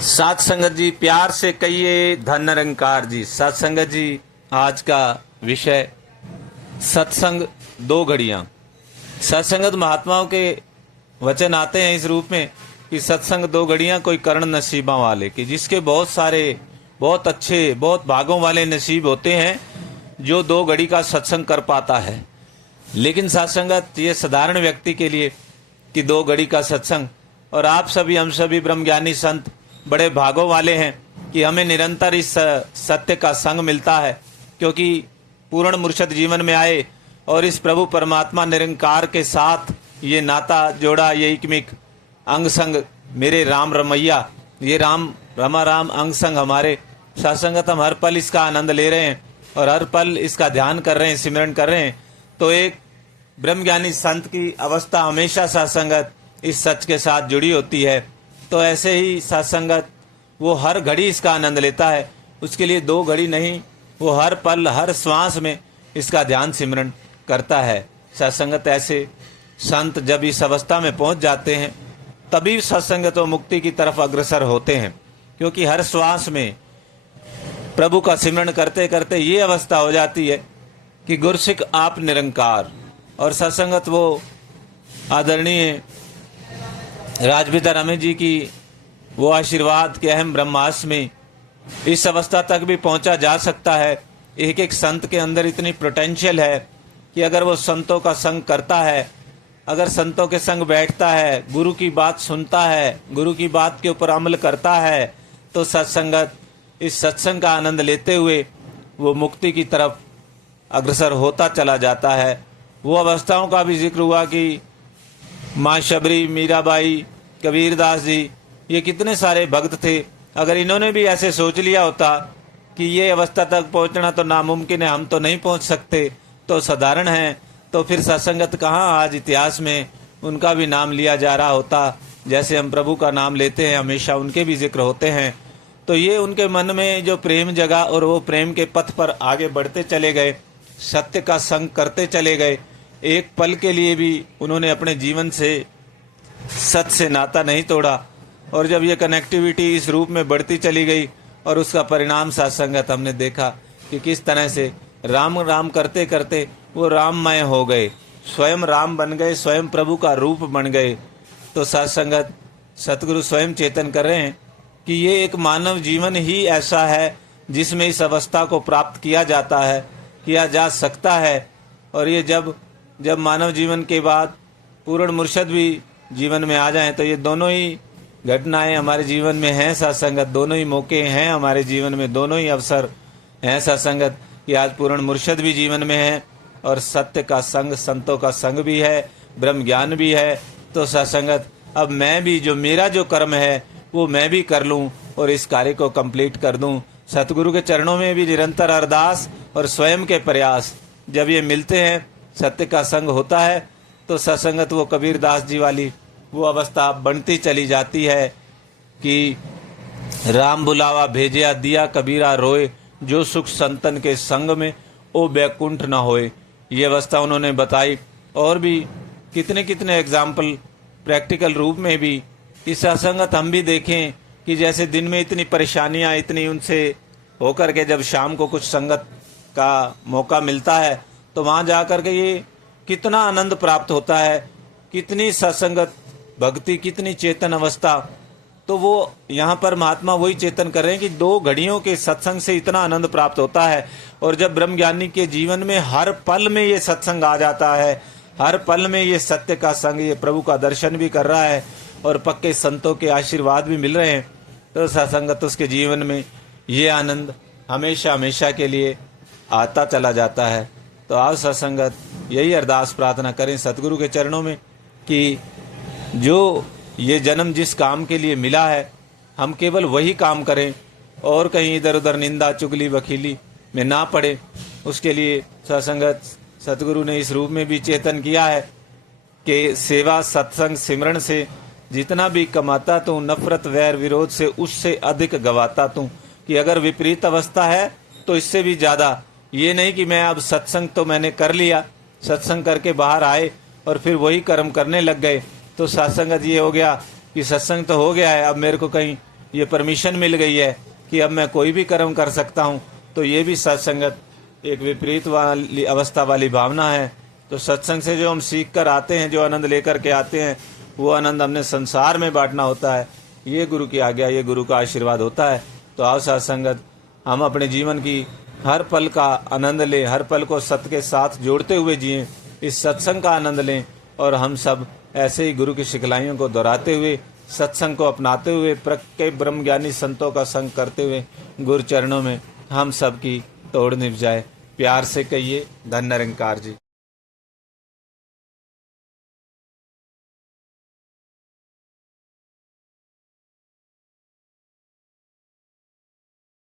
सात संगत जी, प्यार से कहिए धन निरंकार जी। सात संगत जी, आज का विषय सत्संग दो घड़ियां। सत्संगत महात्माओं के वचन आते हैं इस रूप में कि सत्संग दो घड़ियां कोई कर्ण नसीबा वाले की, जिसके बहुत सारे बहुत अच्छे बहुत भागों वाले नसीब होते हैं जो दो घड़ी का सत्संग कर पाता है। लेकिन सत्संगत ये साधारण व्यक्ति के लिए कि दो घड़ी का सत्संग, और आप सभी हम सभी ब्रह्मज्ञानी संत बड़े भागों वाले हैं कि हमें निरंतर इस सत्य का संग मिलता है, क्योंकि पूर्ण मुर्शद जीवन में आए और इस प्रभु परमात्मा निरंकार के साथ ये नाता जोड़ा, ये इकमिक अंग संग मेरे राम रमैया, ये राम रमा राम अंग संग हमारे सत्संगत। हम हर पल इसका आनंद ले रहे हैं और हर पल इसका ध्यान कर रहे हैं, सिमरन कर रहे हैं। तो एक ब्रह्मज्ञानी संत की अवस्था हमेशा सत्संगत इस सच के साथ जुड़ी होती है। तो ऐसे ही सत्संगत वो हर घड़ी इसका आनंद लेता है, उसके लिए दो घड़ी नहीं, वो हर पल हर श्वास में इसका ध्यान सिमरन करता है। सत्संगत ऐसे संत जब इस अवस्था में पहुंच जाते हैं तभी सत्संगत व मुक्ति की तरफ अग्रसर होते हैं, क्योंकि हर श्वास में प्रभु का सिमरन करते करते ये अवस्था हो जाती है कि गुरसिक आप निरंकार। और सत्संगत वो आदरणीय राजपिता रमेश जी की वो आशीर्वाद के अहम ब्रह्मास्त्र में इस अवस्था तक भी पहुंचा जा सकता है। एक एक संत के अंदर इतनी पोटेंशियल है कि अगर वो संतों का संग करता है, अगर संतों के संग बैठता है, गुरु की बात सुनता है, गुरु की बात के ऊपर अमल करता है, तो सत्संगत इस सत्संग का आनंद लेते हुए वो मुक्ति की तरफ अग्रसर होता चला जाता है। वो अवस्थाओं का भी जिक्र हुआ कि माँ शबरी, मीराबाई, कबीरदास जी, ये कितने सारे भक्त थे। अगर इन्होंने भी ऐसे सोच लिया होता कि ये अवस्था तक पहुंचना तो नामुमकिन है, हम तो नहीं पहुंच सकते, तो साधारण है, तो फिर सत्संगत कहाँ आज इतिहास में उनका भी नाम लिया जा रहा होता। जैसे हम प्रभु का नाम लेते हैं हमेशा उनके भी जिक्र होते हैं। तो ये उनके मन में जो प्रेम जगा और वो प्रेम के पथ पर आगे बढ़ते चले गए, सत्य का संग करते चले गए। एक पल के लिए भी उन्होंने अपने जीवन से सत्य से नाता नहीं तोड़ा। और जब ये कनेक्टिविटी इस रूप में बढ़ती चली गई और उसका परिणाम सत्संगत हमने देखा कि किस तरह से राम राम करते करते वो राममय हो गए, स्वयं राम बन गए, स्वयं प्रभु का रूप बन गए। तो सत्संगत सतगुरु स्वयं चेतन कर रहे हैं कि ये एक मानव जीवन ही ऐसा है जिसमें इस अवस्था को प्राप्त किया जाता है, किया जा सकता है। और ये जब मानव जीवन के बाद पूर्ण मुर्शद भी जीवन में आ जाएं, तो ये दोनों ही घटनाएं हमारे जीवन में हैं सत्संगत, दोनों ही मौके हैं हमारे जीवन में, दोनों ही अवसर हैं सत्संगत कि आज पूर्ण मुर्शद भी जीवन में है और सत्य का संग, संतों का संग भी है, ब्रह्म ज्ञान भी है। तो सत्संगत अब मैं भी जो मेरा जो कर्म है वो मैं भी कर लूं और इस कार्य को कंप्लीट कर दूं। सतगुरु के चरणों में भी निरंतर अरदास और स्वयं के प्रयास जब ये मिलते हैं, सत्य का संग होता है, तो सत्संगत वो कबीरदास जी वाली वो अवस्था बनती चली जाती है कि राम बुलावा भेजिया दिया कबीरा रोए, जो सुख संतन के संग में ओ बैकुंठ न होए। ये अवस्था उन्होंने बताई। और भी कितने कितने एग्जाम्पल प्रैक्टिकल रूप में भी कि सत्संगत हम भी देखें कि जैसे दिन में इतनी परेशानियां, इतनी उनसे होकर के जब शाम को कुछ संगत का मौका मिलता है तो वहाँ जा कर के ये कितना आनंद प्राप्त होता है, कितनी सत्संगत भक्ति, कितनी चेतन अवस्था। तो वो यहाँ पर महात्मा वही चेतन कर रहे हैं कि दो घड़ियों के सत्संग से इतना आनंद प्राप्त होता है। और जब ब्रह्मज्ञानी के जीवन में हर पल में ये सत्संग आ जाता है, हर पल में ये सत्य का संग, ये प्रभु का दर्शन भी कर रहा है और पक्के संतों के आशीर्वाद भी मिल रहे हैं, तो सत्संगत उसके जीवन में ये आनंद हमेशा हमेशा के लिए आता चला जाता है। तो आज सत्संगत यही अरदास प्रार्थना करें सतगुरु के चरणों में कि जो ये जन्म जिस काम के लिए मिला है हम केवल वही काम करें और कहीं इधर उधर निंदा चुगली वकीली में ना पड़े। उसके लिए सत्संगत सतगुरु ने इस रूप में भी चेतन किया है कि सेवा सत्संग सिमरण से जितना भी कमाता तू, नफरत वैर विरोध से उससे अधिक गवाता तू। कि अगर विपरीत अवस्था है तो इससे भी ज़्यादा, ये नहीं कि मैं अब सत्संग तो मैंने कर लिया, सत्संग करके बाहर आए और फिर वही कर्म करने लग गए, तो सत्संगत ये हो गया कि सत्संग तो हो गया है, अब मेरे को कहीं ये परमिशन मिल गई है कि अब मैं कोई भी कर्म कर सकता हूँ, तो ये भी सत्संगत एक विपरीत वाली अवस्था वाली भावना है। तो सत्संग से जो हम सीख कर आते हैं, जो आनंद लेकर के आते हैं, वो आनंद हमने संसार में बांटना होता है। ये गुरु की आज्ञा, ये गुरु का आशीर्वाद होता है। तो आओ सत्संगत, हम अपने जीवन की हर पल का आनंद लें, हर पल को सत्य के साथ जोड़ते हुए जिएं, इस सत्संग का आनंद लें। और हम सब ऐसे ही गुरु की शिखलाइयों को दोहराते हुए, सत्संग को अपनाते हुए, प्रज्ञ ब्रह्म ज्ञानी संतों का संग करते हुए गुरु चरणों में हम सब की तोड़ निभ जाए। प्यार से कहिए, धन निरंकार जी।